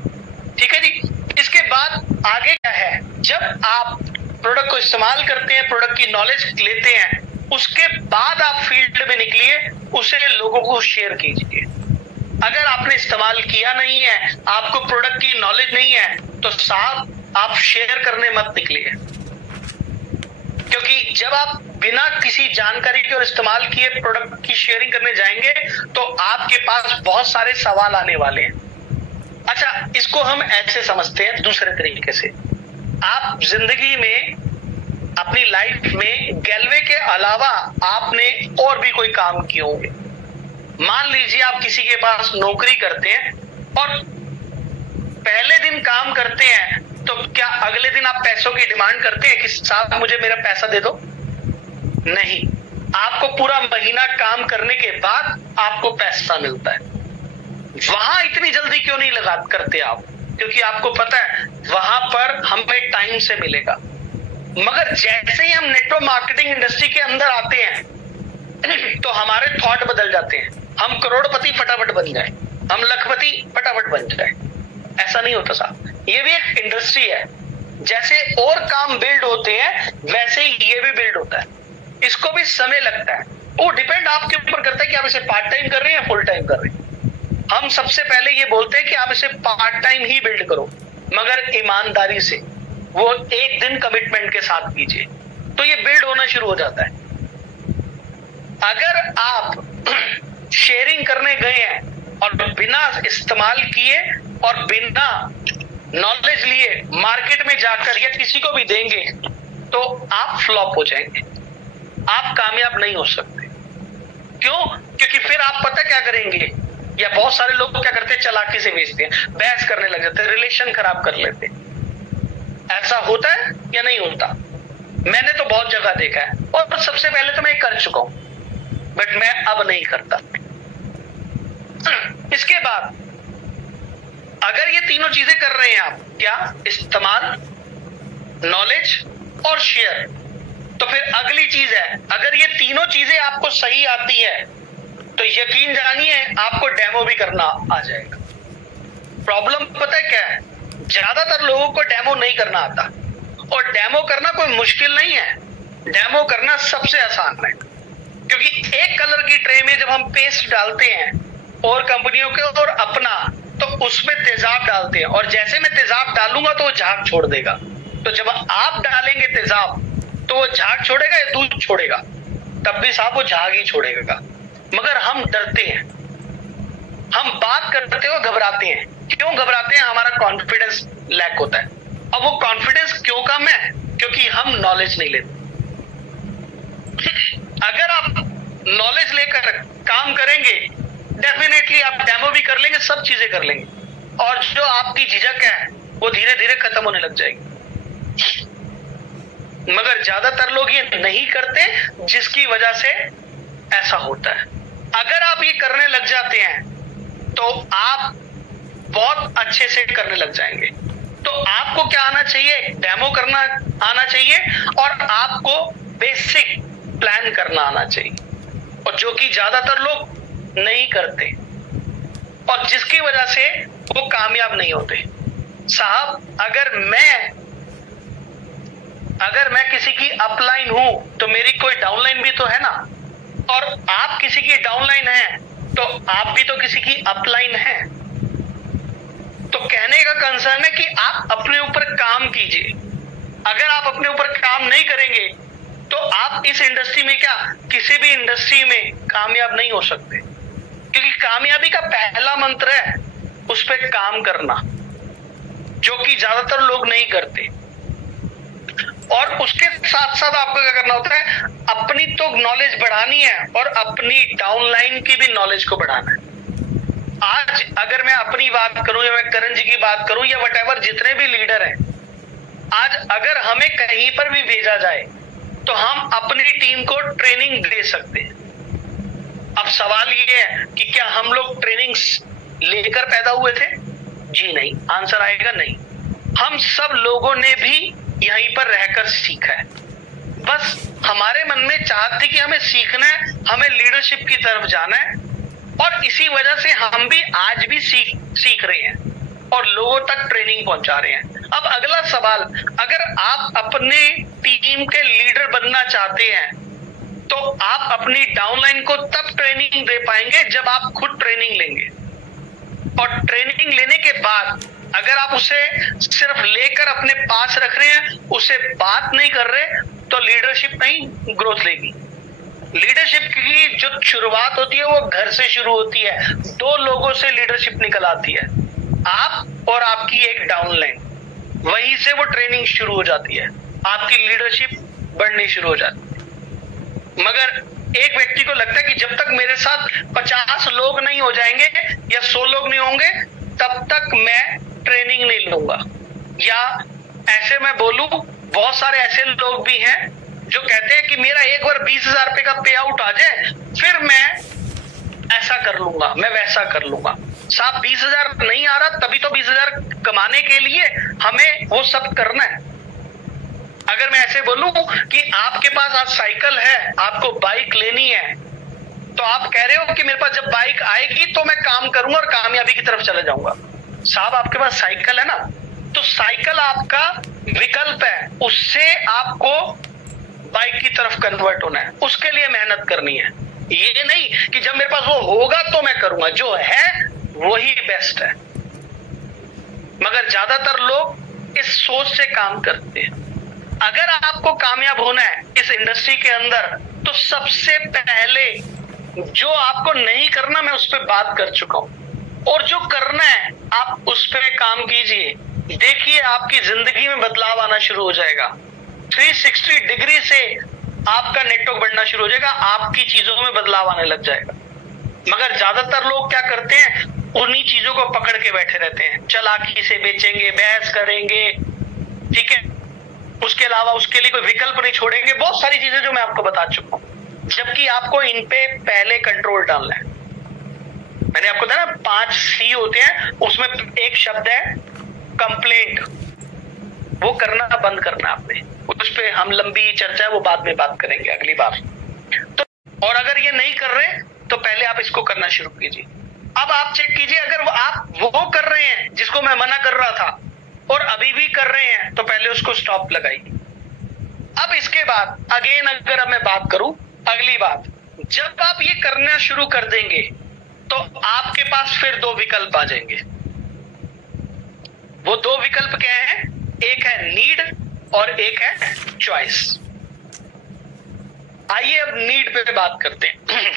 ठीक है जी। इसके बाद आगे क्या है, जब आप प्रोडक्ट को इस्तेमाल करते हैं, प्रोडक्ट की नॉलेज लेते हैं, उसके बाद आप फील्ड में निकलिए, उसे लोगों को शेयर कीजिए। अगर आपने इस्तेमाल किया नहीं है, आपको प्रोडक्ट की नॉलेज नहीं है, तो साहब आप शेयर करने मत निकलिए, क्योंकि जब आप बिना किसी जानकारी के और इस्तेमाल किए प्रोडक्ट की शेयरिंग करने जाएंगे तो आपके पास बहुत सारे सवाल आने वाले हैं। अच्छा, इसको हम ऐसे समझते हैं दूसरे तरीके से, आप जिंदगी में अपनी लाइफ में गैलवे के अलावा आपने और भी कोई काम किए होंगे। मान लीजिए आप किसी के पास नौकरी करते हैं और पहले दिन काम करते हैं, तो क्या अगले दिन आप पैसों की डिमांड करते हैं कि साहब मुझे मेरा पैसा दे दो? नहीं, आपको पूरा महीना काम करने के बाद आपको पैसा मिलता है। वहां इतनी जल्दी क्यों नहीं लगा करते आप? क्योंकि आपको पता है वहां पर हमें टाइम से मिलेगा। मगर जैसे ही हम नेटवर्क मार्केटिंग इंडस्ट्री के अंदर आते हैं तो हमारे थॉट बदल जाते हैं, हम करोड़पति फटाफट बन जाए, हम लखपति फटाफट बन जाए। ऐसा नहीं होता साहब, ये भी एक इंडस्ट्री है। जैसे और काम बिल्ड होते हैं वैसे ही ये भी बिल्ड होता है, इसको भी समय लगता है। वो डिपेंड आपके ऊपर करता है कि आप इसे पार्ट टाइम कर रहे हैं या फुल टाइम कर रहे हैं। हम सबसे पहले ये बोलते हैं कि आप इसे पार्ट टाइम ही बिल्ड करो, मगर ईमानदारी से, वो एक दिन कमिटमेंट के साथ कीजिए, तो ये बिल्ड होना शुरू हो जाता है। अगर आप शेयरिंग करने गए हैं और बिना इस्तेमाल किए और बिना नॉलेज लिए मार्केट में जाकर या किसी को भी देंगे तो आप फ्लॉप हो जाएंगे, आप कामयाब नहीं हो सकते। क्यों? क्योंकि फिर आप पता क्या करेंगे, या बहुत सारे लोग क्या करते हैं, चालाकी से बेचते हैं, बहस करने लग जाते हैं, रिलेशन खराब कर लेते हैं। ऐसा होता है या नहीं होता? मैंने तो बहुत जगह देखा है, और सबसे पहले तो मैं कर चुका हूं, बट मैं अब नहीं करता। इसके बाद अगर ये तीनों चीजें कर रहे हैं आप, क्या? इस्तेमाल, नॉलेज और शेयर, तो फिर अगली चीज है, अगर ये तीनों चीजें आपको सही आती है तो यकीन जानिए आपको डेमो भी करना आ जाएगा। प्रॉब्लम पता है क्या है, ज्यादातर लोगों को डेमो नहीं करना आता, और डेमो करना कोई मुश्किल नहीं है, डेमो करना सबसे आसान है। क्योंकि एक कलर की ट्रे में जब हम पेस्ट डालते हैं और कंपनियों के और अपना, तो उसमें तेजाब डालते हैं, और जैसे मैं तेजाब डालूंगा तो वो झाग छोड़ देगा। तो जब आप डालेंगे तेजाब तो वो झाग छोड़ेगा या दूध छोड़ेगा? तब भी साहब वो झाग ही छोड़ेगा। मगर हम डरते हैं, हम बात करते हुए घबराते हैं। क्यों घबराते हैं? हमारा कॉन्फिडेंस लैक होता है। अब वो कॉन्फिडेंस क्यों कम है? क्योंकि हम नॉलेज नहीं लेते। अगर आप नॉलेज लेकर काम करेंगे, डेफिनेटली आप डेमो भी कर लेंगे, सब चीजें कर लेंगे, और जो आपकी झिझक है वो धीरे धीरे खत्म होने लग जाएगी। मगर ज्यादातर लोग ये नहीं करते, जिसकी वजह से ऐसा होता है। अगर आप ये करने लग जाते हैं तो आप बहुत अच्छे से करने लग जाएंगे। तो आपको क्या आना चाहिए? डेमो करना आना चाहिए, और आपको बेसिक प्लान करना आना चाहिए, और जो कि ज्यादातर लोग नहीं करते, और जिसकी वजह से वो कामयाब नहीं होते। साहब, अगर मैं किसी की अपलाइन हूं तो मेरी कोई डाउनलाइन भी तो है ना, और आप किसी की डाउनलाइन हैं तो आप भी तो किसी की अपलाइन हैं। तो कहने का कंसर्न है कि आप अपने ऊपर काम कीजिए। अगर आप अपने ऊपर काम नहीं करेंगे तो आप इस इंडस्ट्री में क्या, किसी भी इंडस्ट्री में कामयाब नहीं हो सकते। क्योंकि कामयाबी का पहला मंत्र है उस पर काम करना, जो कि ज्यादातर लोग नहीं करते। और उसके साथ साथ आपको क्या करना होता है, अपनी तो नॉलेज बढ़ानी है और अपनी डाउनलाइन की भी नॉलेज को बढ़ाना है। आज अगर मैं अपनी बात करूं, या मैं करण जी की बात करूं, या व्हाटएवर जितने भी लीडर हैं, आज अगर हमें कहीं पर भी भेजा जाए तो हम अपनी टीम को ट्रेनिंग दे सकते हैं। अब सवाल ये है कि क्या हम लोग ट्रेनिंग लेकर पैदा हुए थे? जी नहीं। आंसर आएगा नहीं। हम सब लोगों ने भी यहीं पर रहकर सीखा है। बस हमारे मन में चाहत थी कि हमें सीखना है, हमें लीडरशिप की तरफ जाना है, और इसी वजह से हम भी आज भी सीख रहे हैं और लोगों तक ट्रेनिंग पहुंचा रहे हैं। अब अगला सवाल, अगर आप अपने टीम के लीडर बनना चाहते हैं तो आप अपनी डाउनलाइन को तब ट्रेनिंग दे पाएंगे जब आप खुद ट्रेनिंग लेंगे, और ट्रेनिंग लेने के बाद अगर आप उसे सिर्फ लेकर अपने पास रख रहे हैं, उसे बात नहीं कर रहे, तो लीडरशिप नहीं ग्रोथ लेगी। लीडरशिप की जो शुरुआत होती है वो घर से शुरू होती है। 2 लोगों से लीडरशिप निकल आती है, आप और आपकी एक डाउनलाइन, वहीं से वो ट्रेनिंग शुरू हो जाती है, आपकी लीडरशिप बढ़नी शुरू हो जाती है। मगर एक व्यक्ति को लगता है कि जब तक मेरे साथ 50 लोग नहीं हो जाएंगे या 100 लोग नहीं होंगे तब तक मैं ट्रेनिंग नहीं लूंगा। या ऐसे मैं बोलूं, बहुत सारे ऐसे लोग भी हैं जो कहते हैं कि मेरा एक बार 20,000 रुपए का पे आउट आ जाए फिर मैं ऐसा कर लूंगा, मैं वैसा कर लूंगा। साहब 20,000 नहीं आ रहा, तभी तो 20,000 कमाने के लिए हमें वो सब करना है। अगर मैं ऐसे बोलूं कि आपके पास आज साइकिल है, आपको बाइक लेनी है, तो आप कह रहे हो कि मेरे पास जब बाइक आएगी तो मैं काम करूंगा और कामयाबी की तरफ चले जाऊंगा। साहब आपके पास साइकिल है ना, तो साइकिल आपका विकल्प है, उससे आपको बाइक की तरफ कन्वर्ट होना है, उसके लिए मेहनत करनी है। ये नहीं कि जब मेरे पास वो होगा तो मैं करूंगा, जो है वही बेस्ट है। मगर ज्यादातर लोग इस सोच से काम करते हैं। अगर आपको कामयाब होना है इस इंडस्ट्री के अंदर, तो सबसे पहले जो आपको नहीं करना मैं उस पर बात कर चुका हूं, और जो करना है आप उस पर काम कीजिए। देखिए आपकी जिंदगी में बदलाव आना शुरू हो जाएगा। 360 डिग्री से आपका नेटवर्क बढ़ना शुरू हो जाएगा, आपकी चीजों में बदलाव आने लग जाएगा। मगर ज्यादातर लोग क्या करते हैं, उन्हीं चीजों को पकड़ के बैठे रहते हैं, चालाकी से बेचेंगे, बहस करेंगे, ठीक है, उसके अलावा उसके लिए कोई विकल्प नहीं छोड़ेंगे। बहुत सारी चीजें जो मैं आपको बता चुका हूं, जबकि आपको इन पे पहले कंट्रोल डालना है। मैंने आपको बताया ना 5 C होते हैं, उसमें एक शब्द है कंप्लेंट। वो करना बंद करना आपने, उस पे हम लंबी चर्चा है वो बाद में बात करेंगे अगली बार। तो और अगर ये नहीं कर रहे तो पहले आप इसको करना शुरू कीजिए। अब आप चेक कीजिए, अगर आप वो कर रहे हैं जिसको मैं मना कर रहा था और अभी भी कर रहे हैं, तो पहले उसको स्टॉप लगाइए। अब इसके बाद अगेन अगर अब मैं बात करूं, अगली बात, जब आप ये करना शुरू कर देंगे तो आपके पास फिर 2 विकल्प आ जाएंगे। वो 2 विकल्प क्या है, एक है नीड और एक है चॉइस। आइए अब नीड पे बात करते हैं।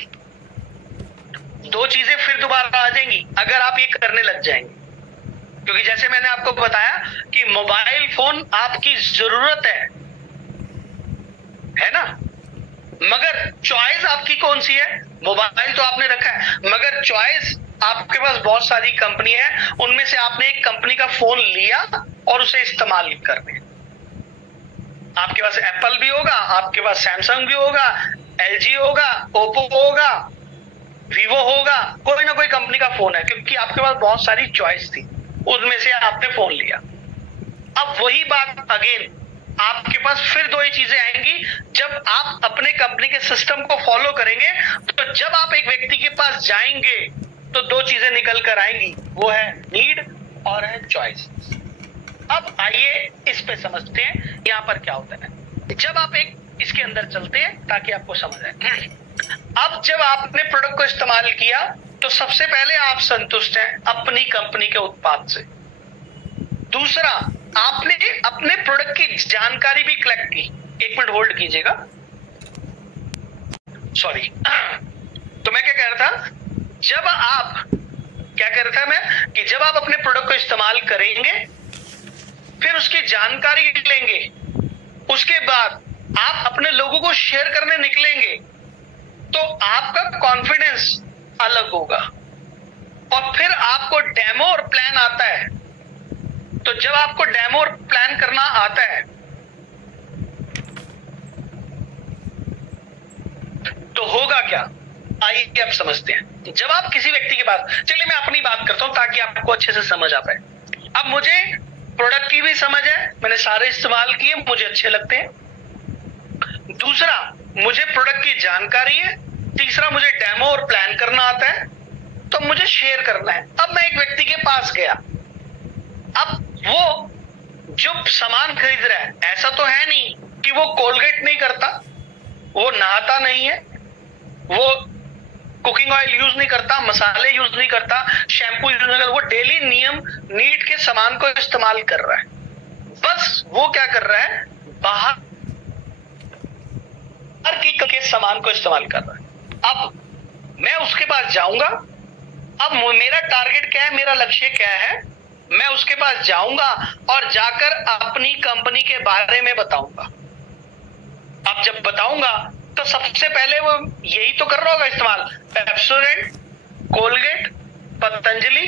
2 चीजें फिर दोबारा आ जाएंगी अगर आप ये करने लग जाएंगे, क्योंकि जैसे मैंने आपको बताया कि मोबाइल फोन आपकी जरूरत है ना, मगर चॉइस आपकी कौन सी है? मोबाइल तो आपने रखा है, मगर चॉइस आपके पास बहुत सारी कंपनी है, उनमें से आपने एक कंपनी का फोन लिया और उसे इस्तेमाल करने। आपके पास एप्पल भी होगा, आपके पास सैमसंग भी होगा, LG होगा, ओप्पो होगा, वीवो होगा, कोई ना कोई कंपनी का फोन है, क्योंकि आपके पास बहुत सारी चॉइस थी, उनमें से आपने फोन लिया। अब वही बात अगेन आपके पास फिर 2 ही चीजें आएंगी। जब आप अपने कंपनी के सिस्टम को फॉलो करेंगे, तो जब आप एक व्यक्ति के पास जाएंगे तो 2 चीजें निकल कर आएंगी, वो है नीड और है चॉइस। अब आइए इस पे समझते हैं यहां पर क्या होता है। जब आप एक इसके अंदर चलते हैं ताकि आपको समझ आए। अब जब आपने प्रोडक्ट को इस्तेमाल किया तो सबसे पहले आप संतुष्ट हैं अपनी कंपनी के उत्पाद से। दूसरा, आपने अपने प्रोडक्ट की जानकारी भी कलेक्ट की। 1 मिनट होल्ड कीजिएगा, सॉरी। तो मैं क्या कह रहा था, जब आप क्या कह रहा था मैं कि जब आप अपने प्रोडक्ट को इस्तेमाल करेंगे, फिर उसकी जानकारी लेंगे, उसके बाद आप अपने लोगों को शेयर करने निकलेंगे, तो आपका कॉन्फिडेंस अलग होगा। और फिर आपको डेमो और प्लान आता है। तो जब आपको डेमो और प्लान करना आता है तो होगा क्या, आइए अब समझते हैं। जब आप किसी व्यक्ति के पास, चलिए मैं अपनी बात करता हूं ताकि आपको अच्छे से समझ आ पाए। अब मुझे प्रोडक्ट की भी समझ है, मैंने सारे इस्तेमाल किए, मुझे अच्छे लगते हैं। दूसरा, मुझे प्रोडक्ट की जानकारी है। तीसरा, मुझे डेमो और प्लान करना आता है, तो मुझे शेयर करना है। अब मैं एक व्यक्ति के पास गया, अब वो जो सामान खरीद रहा है, ऐसा तो है नहीं कि वो कोलगेट नहीं करता, वो नहाता नहीं है, वो कुकिंग ऑयल यूज नहीं करता, मसाले यूज नहीं करता, शैम्पू यूज नहीं करता, वो डेली नियम नीड के सामान को इस्तेमाल कर रहा है। बस वो क्या कर रहा है, बाहर के सामान को इस्तेमाल कर रहा है। अब मैं उसके पास जाऊंगा, अब मेरा टारगेट क्या है, मेरा लक्ष्य क्या है, मैं उसके पास जाऊंगा और जाकर अपनी कंपनी के बारे में बताऊंगा। अब जब बताऊंगा तो सबसे पहले वो यही तो कर रहा होगा इस्तेमाल, Pepsodent, Colgate, Patanjali,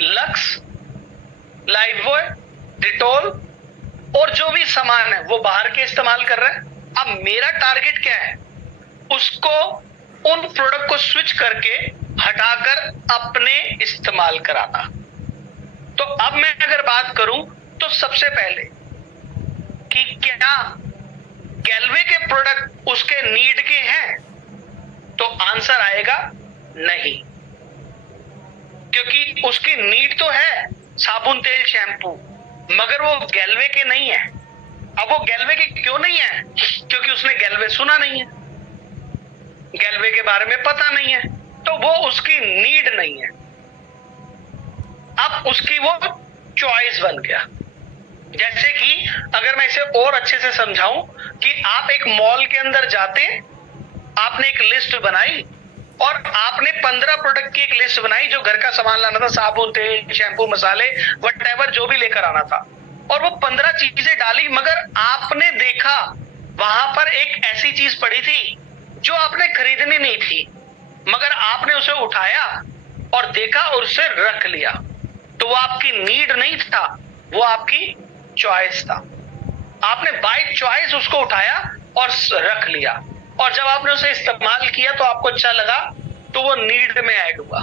lux, Lifebuoy, Dettol और जो भी सामान है वो बाहर के इस्तेमाल कर रहा है। अब मेरा टारगेट क्या है, उसको उन प्रोडक्ट को स्विच करके हटाकर अपने इस्तेमाल कराना। तो अब मैं अगर बात करूं तो सबसे पहले कि क्या गैल्वे के प्रोडक्ट उसके नीड के हैं, तो आंसर आएगा नहीं, क्योंकि उसकी नीड तो है साबुन, तेल, शैम्पू, मगर वो गैल्वे के नहीं है। अब वो गैल्वे के क्यों नहीं है, क्योंकि उसने गैल्वे सुना नहीं है, गैल्वे के बारे में पता नहीं है, तो वो उसकी नीड नहीं है। अब उसकी वो चॉइस बन गया। जैसे कि अगर मैं इसे और अच्छे से समझाऊं कि आप एक मॉल के अंदर जाते, आपने एक लिस्ट बनाई और आपने 15 प्रोडक्ट की एक लिस्ट बनाई जो घर का सामान लाना था, साबुन, तेल, शैम्पू, मसाले, व्हाटएवर जो भी लेकर आना था, और वो 15 चीजें डाली, मगर आपने देखा वहां पर एक ऐसी चीज पड़ी थी जो आपने खरीदनी नहीं थी, मगर आपने उसे उठाया और देखा और उसे रख लिया। तो वो आपकी नीड नहीं था, वो आपकी चॉइस था। आपने बाय चॉइस उसको उठाया और रख लिया, और जब आपने उसे इस्तेमाल किया तो आपको अच्छा लगा, तो वो नीड में ऐड हुआ।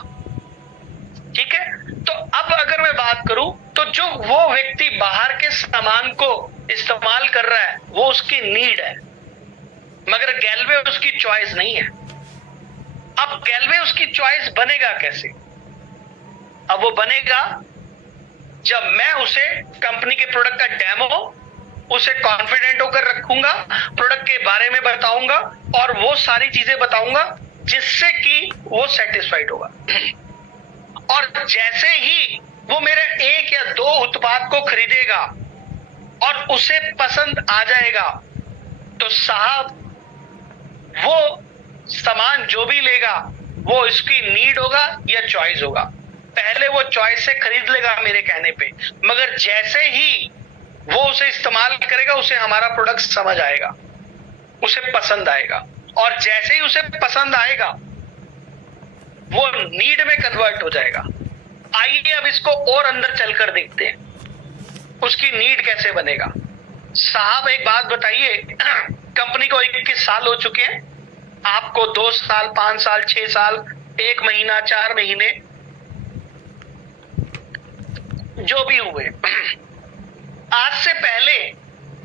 ठीक है, तो अब अगर मैं बात करूं तो जो वो व्यक्ति बाहर के सामान को इस्तेमाल कर रहा है वो उसकी नीड है, मगर गैल्वे उसकी चॉइस नहीं है। अब गैल्वे उसकी चॉइस बनेगा कैसे? अब वो बनेगा जब मैं उसे कंपनी के प्रोडक्ट का डेमो, उसे कॉन्फिडेंट होकर रखूंगा, प्रोडक्ट के बारे में बताऊंगा और वो सारी चीजें बताऊंगा जिससे कि वो सेटिस्फाइड होगा। और जैसे ही वो मेरे एक या दो उत्पाद को खरीदेगा और उसे पसंद आ जाएगा, तो साहब वो सामान जो भी लेगा वो इसकी नीड होगा या चॉइस होगा। पहले वो चॉइस से खरीद लेगा मेरे कहने पे, मगर जैसे ही वो उसे इस्तेमाल करेगा उसे हमारा प्रोडक्ट समझ आएगा, उसे पसंद आएगा, और जैसे ही उसे पसंद आएगा वो नीड में कन्वर्ट हो जाएगा। आइए अब इसको और अंदर चलकर देखते हैं, उसकी नीड कैसे बनेगा। साहब एक बात बताइए, कंपनी को 21 साल हो चुके हैं, आपको 2 साल, 5 साल, 6 साल, 1 महीना, 4 महीने जो भी हुए, आज से पहले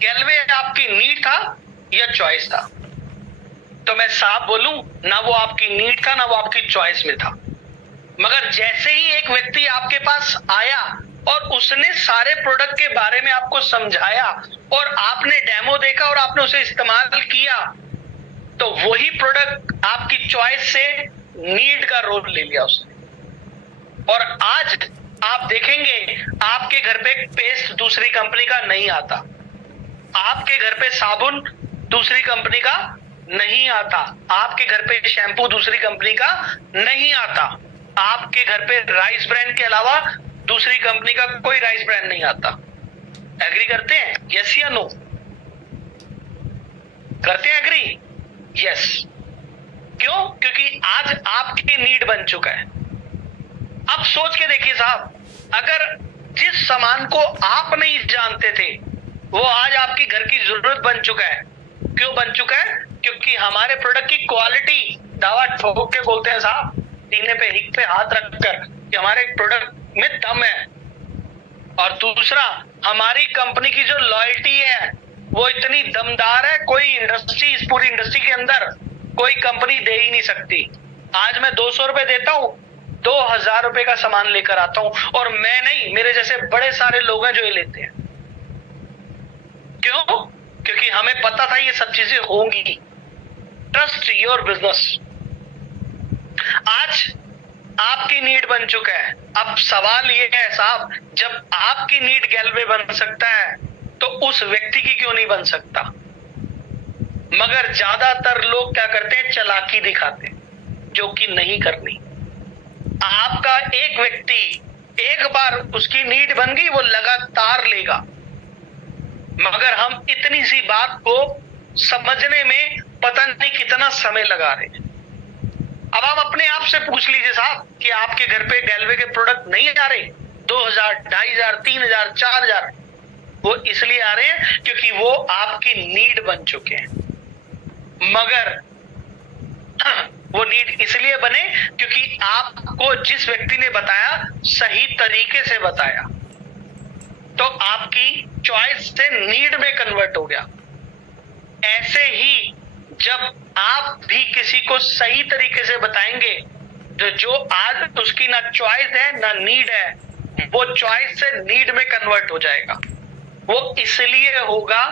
गैल्वे आपकी नीड था या चॉइस था? तो मैं साफ बोलूं, ना वो आपकी नीड था ना वो आपकी चॉइस में था। मगर जैसे ही एक व्यक्ति आपके पास आया और उसने सारे प्रोडक्ट के बारे में आपको समझाया और आपने डेमो देखा और आपने उसे इस्तेमाल किया, तो वही प्रोडक्ट आपकी चॉइस से नीड का रोल ले लिया उसने। और आज आप देखेंगे आपके घर पे पेस्ट दूसरी कंपनी का नहीं आता, आपके घर पे साबुन दूसरी कंपनी का नहीं आता, आपके घर पे शैम्पू दूसरी कंपनी का नहीं आता, आपके घर पे राइस ब्रांड के अलावा दूसरी कंपनी का कोई राइस ब्रांड नहीं आता। एग्री करते हैं? यस या नो? करते हैं एग्री? यस। क्यों? क्योंकि आज आपकी नीड बन चुका है। अब सोच के देखिए साहब, अगर जिस सामान को आप नहीं जानते थे वो आज आपकी घर की जरूरत बन चुका है। क्यों बन चुका है? क्योंकि हमारे प्रोडक्ट की क्वालिटी, दावा ठोक के बोलते हैं साहब, सीने पे हिक पे हाथ रखकर कि हमारे प्रोडक्ट में दम है। और दूसरा, हमारी कंपनी की जो लॉयल्टी है वो इतनी दमदार है, कोई इंडस्ट्री, इस पूरी इंडस्ट्री के अंदर कोई कंपनी दे ही नहीं सकती। आज मैं 200 रुपए देता हूं, 2000 रुपए का सामान लेकर आता हूं, और मैं नहीं, मेरे जैसे बड़े सारे लोग हैं जो ये लेते हैं। क्यों? क्योंकि हमें पता था ये सब चीजें होंगी। Trust your business. आज आपकी नीड बन चुका है। अब सवाल ये है साहब, जब आपकी नीड गैलवे बन सकता है तो उस व्यक्ति की क्यों नहीं बन सकता? मगर ज्यादातर लोग क्या करते हैं, चालाकी दिखाते हैं, जो कि नहीं करनी। आपका एक व्यक्ति एक बार उसकी नीड बन गई, वो लगातार लेगा। मगर हम इतनी सी बात को समझने में पता नहीं कितना समय लगा रहे हैं। अब आप अपने आप से पूछ लीजिए साहब कि आपके घर पे गैलवे के प्रोडक्ट नहीं आ रहे, 2000, 2500, 3000, 4000, वो इसलिए आ रहे हैं क्योंकि वो आपकी नीड बन चुके हैं। मगर वो नीड इसलिए बने क्योंकि आपको जिस व्यक्ति ने बताया, सही तरीके से बताया, तो आपकी चॉइस से नीड में कन्वर्ट हो गया। ऐसे ही जब आप भी किसी को सही तरीके से बताएंगे, तो जो आज उसकी ना चॉइस है ना नीड है, वो चॉइस से नीड में कन्वर्ट हो जाएगा। वो इसलिए होगा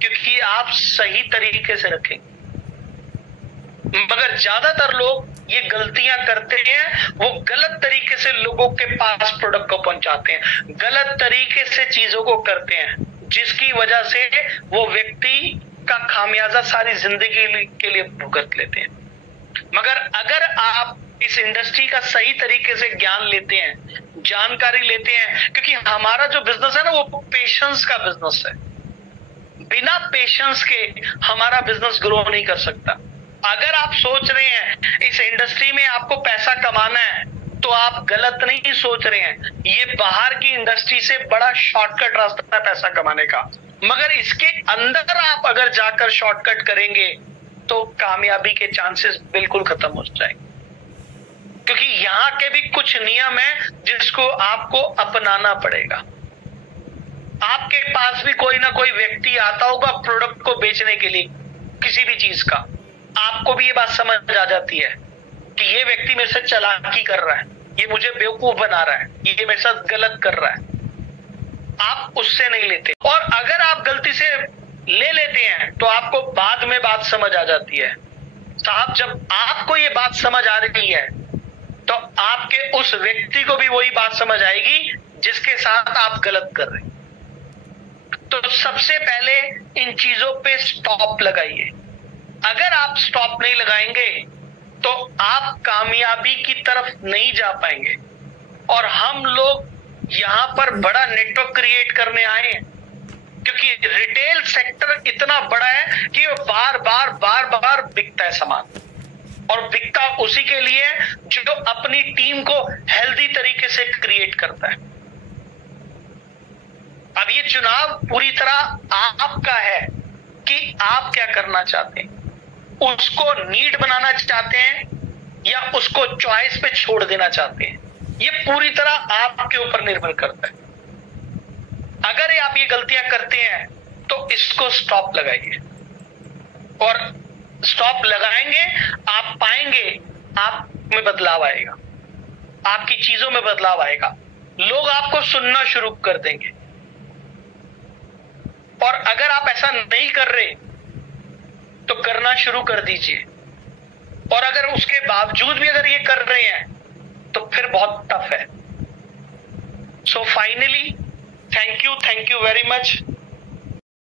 क्योंकि आप सही तरीके से रखेंगे। मगर ज्यादातर लोग ये गलतियां करते हैं, वो गलत तरीके से लोगों के पास प्रोडक्ट को पहुंचाते हैं, गलत तरीके से चीजों को करते हैं, जिसकी वजह से वो व्यक्ति का खामियाजा सारी जिंदगी के लिए भुगत लेते हैं। मगर अगर आप इस इंडस्ट्री का सही तरीके से ज्ञान लेते हैं, जानकारी लेते हैं, क्योंकि हमारा जो बिजनेस है ना, वो पेशेंस का बिजनेस है। बिना पेशेंस के हमारा बिजनेस ग्रो नहीं कर सकता। अगर आप सोच रहे हैं इस इंडस्ट्री में आपको पैसा कमाना है, तो आप गलत नहीं सोच रहे हैं। ये बाहर की इंडस्ट्री से बड़ा शॉर्टकट रास्ता है पैसा कमाने का। मगर इसके अंदर आप अगर जाकर शॉर्टकट करेंगे तो कामयाबी के चांसेस बिल्कुल खत्म हो जाएंगे, क्योंकि यहाँ के भी कुछ नियम है जिसको आपको अपनाना पड़ेगा। आपके पास भी कोई ना कोई व्यक्ति आता होगा प्रोडक्ट को बेचने के लिए, किसी भी चीज का। आपको भी ये बात समझ आ जाती है कि ये व्यक्ति मेरे से चालाकी कर रहा है, ये मुझे बेवकूफ बना रहा है, ये मेरे साथ गलत कर रहा है। आप उससे नहीं लेते, और अगर आप गलती से ले लेते हैं तो आपको बाद में बात समझ आ जाती है। साहब, जब आपको ये बात समझ आ रही है तो आपके उस व्यक्ति को भी वही बात समझ आएगी जिसके साथ आप गलत कर रहे हैं। तो सबसे पहले इन चीजों पे स्टॉप लगाइए। अगर आप स्टॉप नहीं लगाएंगे तो आप कामयाबी की तरफ नहीं जा पाएंगे। और हम लोग यहां पर बड़ा नेटवर्क क्रिएट करने आए हैं, क्योंकि रिटेल सेक्टर इतना बड़ा है कि वो बार बार बिकता है सामान, और बिकता उसी के लिए जो अपनी टीम को हेल्दी तरीके से क्रिएट करता है। अब ये चुनाव पूरी तरह आपका है कि आप क्या करना चाहते हैं। उसको नीड बनाना चाहते हैं या उसको चॉइस पे छोड़ देना चाहते हैं, ये पूरी तरह आपके ऊपर निर्भर करता है। अगर आप ये गलतियां करते हैं तो इसको स्टॉप लगाइए, और स्टॉप लगाएंगे आप पाएंगे आप में बदलाव आएगा, आपकी चीजों में बदलाव आएगा, लोग आपको सुनना शुरू कर देंगे। और अगर आप ऐसा नहीं कर रहे तो करना शुरू कर दीजिए, और अगर उसके बावजूद भी अगर ये कर रहे हैं तो फिर बहुत टफ है। So finally thank you very much